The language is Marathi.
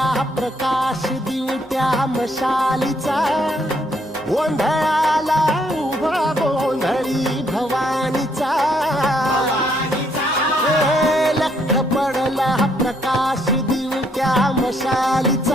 पडला प्रकाश दिवट्या मशालीचा, गोंधळाला उभा गोंधळी भवानीचा. लख पडला प्रकाश दिवट्या मशालीचा,